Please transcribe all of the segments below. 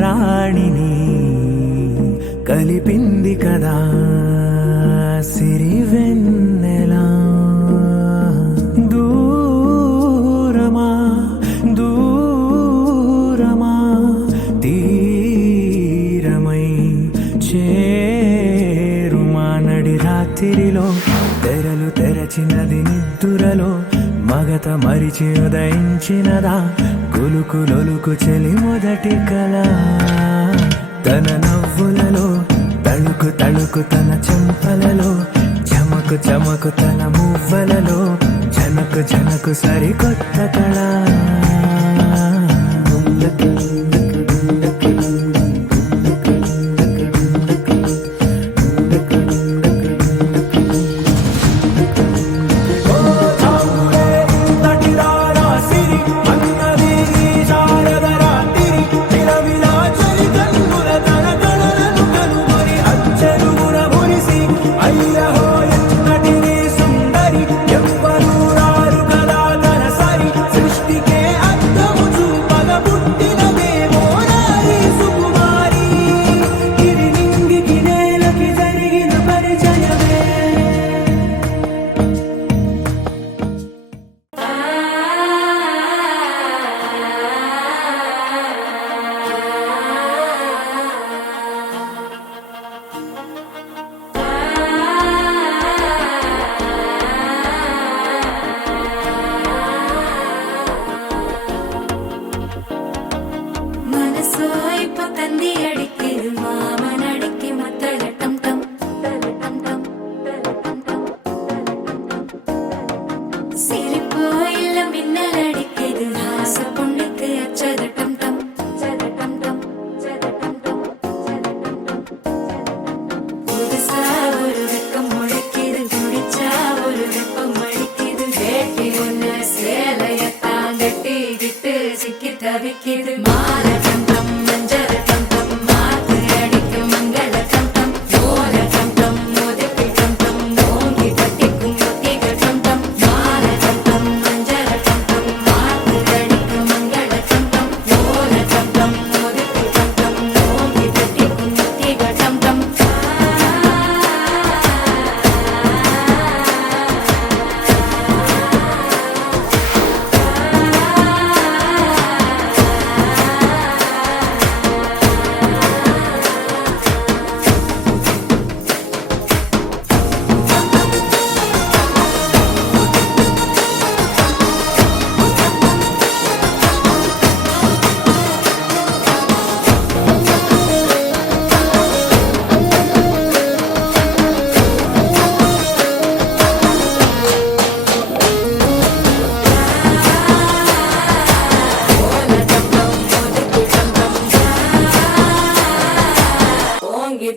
రాణిని కలిపింది కదా సిరివెన్నెలా. దూరమా దూరమా తీరమై చేరుమా నడి రాత్రిలో తెరలు తెరచినది నిద్దురలో మగత మరిచి ఉదయించినదా కులుకు లొలుకు చెలి మొదటి కళ. తన నవ్వులలో తళుకు తళుకు తన చెంపలలో చమకు చమకు తన మువ్వలలో జనకు జనకు సరికొత్త కళ. தவிக்கிது மால கண்டம் மஞ்சள் கண்டம் மாத்து அடிக்கும் மங்கள கண்டம் ஓல கண்டம் மோதிப்பி கண்டம் ஓங்கி தட்டிக்கும் ஒத்திக கண்டம் மால கண்டம் மஞ்சள் கண்டம் மாத்து அடிக்கும் மங்கள கண்டம் ஓல கண்டம் மோதிப்பி கண்டம் ஓங்கி தட்டிக்கும் ஒத்திக கண்டம்.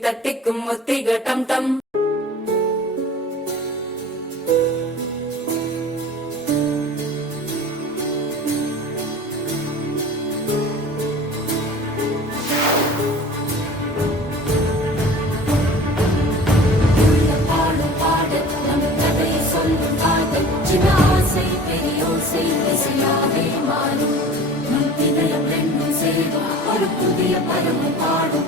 தட்டிக்கும் ஒத்திக டம் டம். ஒரு புதிய பருவம் பாடும்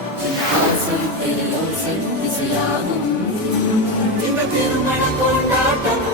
திருமண கொண்டாட்டம்